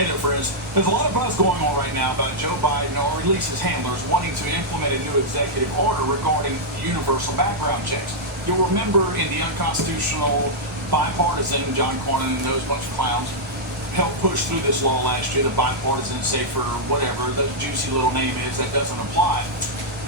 Hey there, friends. There's a lot of buzz going on right now about Joe Biden, or at least his handlers, wanting to implement a new executive order regarding universal background checks. You'll remember in the unconstitutional, bipartisan, John Cornyn and those bunch of clowns helped push through this law last year, the bipartisan, safer, whatever the juicy little name is that doesn't apply.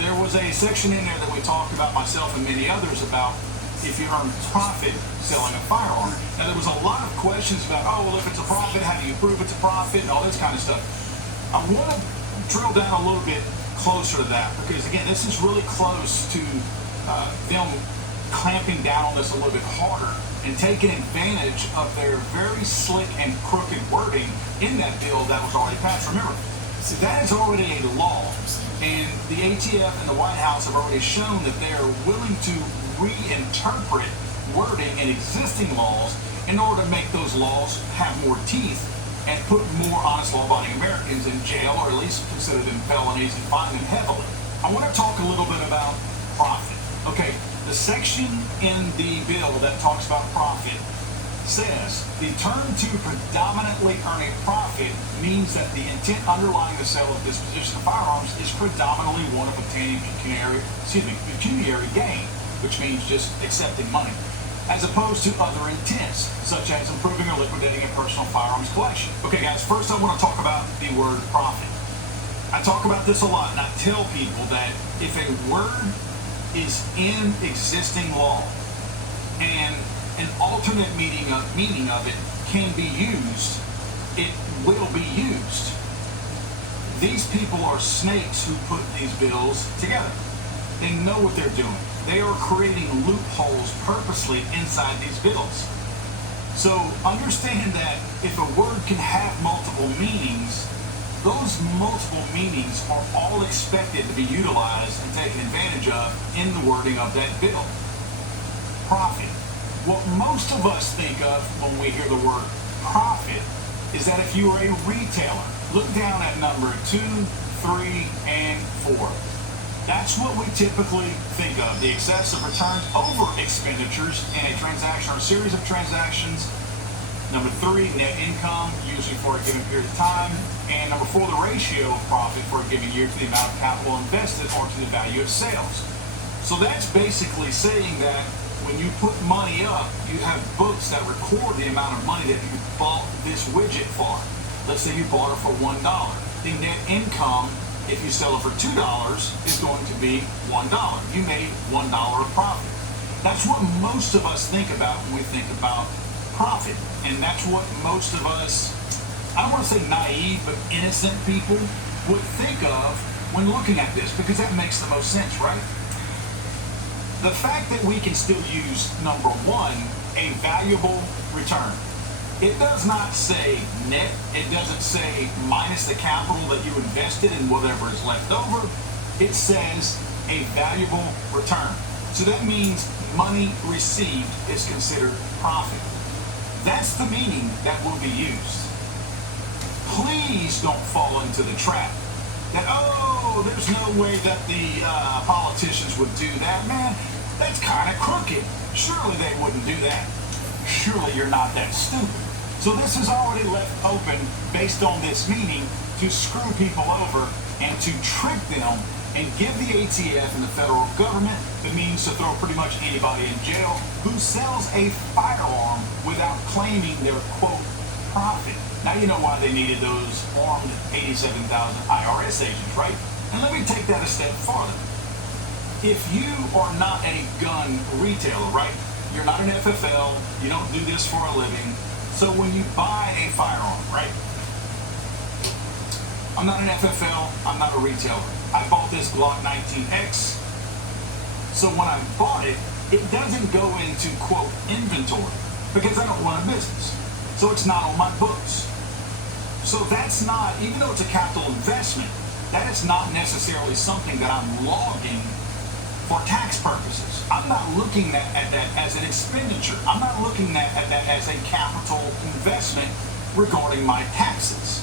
There was a section in there that we talked about, myself and many others, about if you earn profit selling a firearm. Now, there was a lot of questions about, oh, well, if it's a profit, how do you prove it's a profit, and all this kind of stuff. I want to drill down a little bit closer to that, because, again, this is really close to them clamping down on this a little bit harder and taking advantage of their very slick and crooked wording in that bill that was already passed. Remember, see, that is already a law, and the ATF and the White House have already shown that they are willing to reinterpret wording in existing laws in order to make those laws have more teeth and put more honest, law-abiding Americans in jail, or at least consider them felonies and fine them heavily. I want to talk a little bit about profit. Okay, the section in the bill that talks about profit says the term to predominantly earn a profit means that the intent underlying the sale of disposition of firearms is predominantly one of obtaining pecuniary gain, which means just accepting money, as opposed to other intents, such as improving or liquidating a personal firearms collection. Okay, guys, first I want to talk about the word profit. I talk about this a lot, and I tell people that if a word is in existing law and an alternate meaning of it can be used, it will be used. These people are snakes who put these bills together. They know what they're doing. They are creating loopholes purposely inside these bills. So understand that if a word can have multiple meanings, those multiple meanings are all expected to be utilized and taken advantage of in the wording of that bill. Profit. What most of us think of when we hear the word profit is that if you are a retailer, look down at number 2, 3, and 4. That's what we typically think of, the excess of returns over expenditures in a transaction or a series of transactions. Number 3, net income, usually for a given period of time. And number 4, the ratio of profit for a given year to the amount of capital invested or to the value of sales. So that's basically saying that when you put money up, you have books that record the amount of money that you bought this widget for. Let's say you bought it for $1. The net income, if you sell it for $2, is going to be $1. You made $1 of profit. That's what most of us think about when we think about profit. And that's what most of us, I don't want to say naive, but innocent people would think of when looking at this, because that makes the most sense, right? The fact that we can still use, number 1, a valuable return. It does not say net. It doesn't say minus the capital that you invested and whatever is left over. It says a valuable return. So that means money received is considered profit. That's the meaning that will be used. Please don't fall into the trap that, oh, there's no way that the politicians would do that. Man, that's kind of crooked. Surely they wouldn't do that. Surely you're not that stupid. So this is already left open based on this meaning to screw people over and to trick them and give the ATF and the federal government the means to throw pretty much anybody in jail who sells a firearm without claiming their, quote, profit. Now you know why they needed those armed 87,000 IRS agents, right? And let me take that a step farther. If you are not a gun retailer, right? You're not an FFL, you don't do this for a living. So when you buy a firearm, right? I'm not an FFL, I'm not a retailer. I bought this Glock 19X. So when I bought it, it doesn't go into, quote, inventory, because I don't run a business. So it's not on my books. So that's not, even though it's a capital investment, that is not necessarily something that I'm logging for tax purposes. I'm not looking at that as an expenditure. I'm not looking at that as a capital investment regarding my taxes.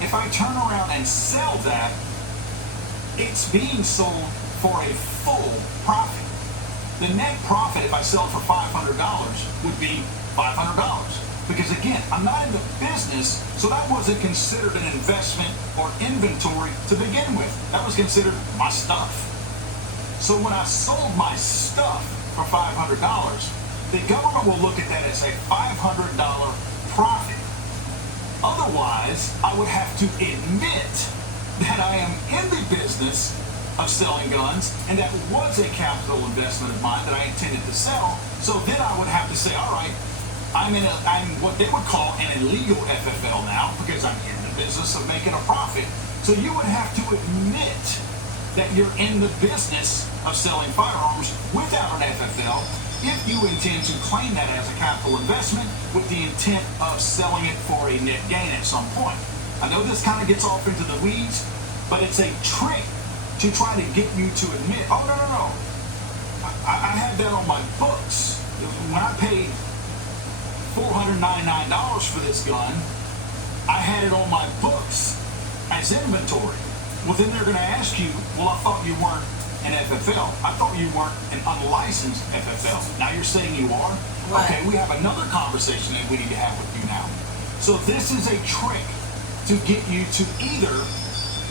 If I turn around and sell that, it's being sold for a full profit. The net profit, if I sell it for $500, would be $500. Because again, I'm not in the business, so that wasn't considered an investment or inventory to begin with. That was considered my stuff. So when I sold my stuff for $500, the government will look at that as a $500 profit. Otherwise, I would have to admit that I am in the business of selling guns, and that was a capital investment of mine that I intended to sell. So then I would have to say, all right, I'm what they would call an illegal FFL now, because I'm in the business of making a profit. So you would have to admit that you're in the business of selling firearms without an FFL if you intend to claim that as a capital investment with the intent of selling it for a net gain at some point. I know this kind of gets off into the weeds, but it's a trick to try to get you to admit, oh, no. I had that on my books. When I paid $499 for this gun, I had it on my books as inventory. Well, then they're going to ask you, well, I thought you weren't an FFL. I thought you weren't an unlicensed FFL. Now you're saying you are? Right. Okay, we have another conversation that we need to have with you now. So this is a trick to get you to either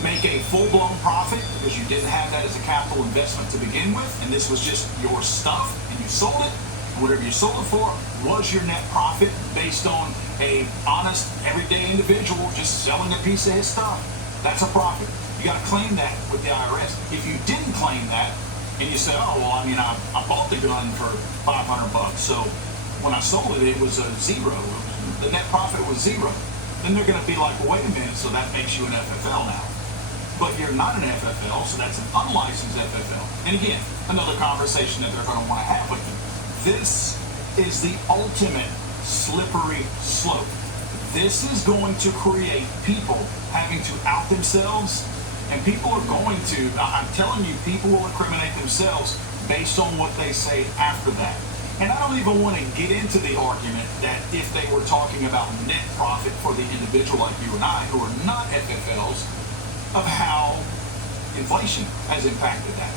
make a full-blown profit because you didn't have that as a capital investment to begin with, and this was just your stuff, and you sold it. Whatever you sold it for was your net profit based on a honest, everyday individual just selling a piece of his stuff. That's a profit. You got to claim that with the IRS. If you didn't claim that, and you say, oh, well, I bought the gun for $500, so when I sold it, it was a zero. The net profit was zero. Then they're going to be like, well, wait a minute, so that makes you an FFL now. But you're not an FFL, so that's an unlicensed FFL. And again, another conversation that they're going to want to have with you. This is the ultimate slippery slope. This is going to create people having to out themselves, and people are going to, I'm telling you, people will incriminate themselves based on what they say after that. And I don't even want to get into the argument that if they were talking about net profit for the individual like you and I, who are not FFLs, of how inflation has impacted that.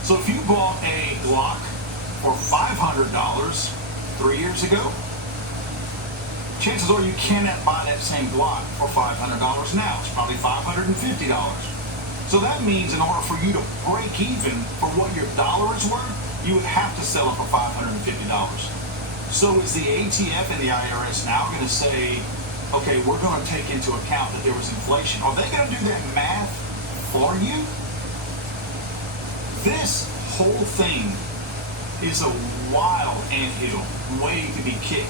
So if you bought a Glock for $500 3 years ago, chances are you cannot buy that same Glock for $500 now. It's probably $550. So that means in order for you to break even for what your dollar is worth, you would have to sell it for $550. So is the ATF and the IRS now going to say, okay, we're going to take into account that there was inflation? Are they going to do that math for you? This whole thing is a wild anthill waiting to be kicked.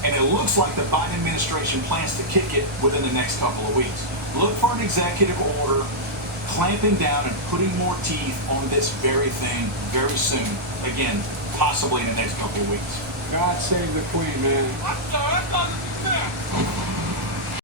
And it looks like the Biden administration plans to kick it within the next couple of weeks. Look for an executive order clamping down and putting more teeth on this very thing very soon. Again, possibly in the next couple of weeks. God save the Queen, man. I thought this was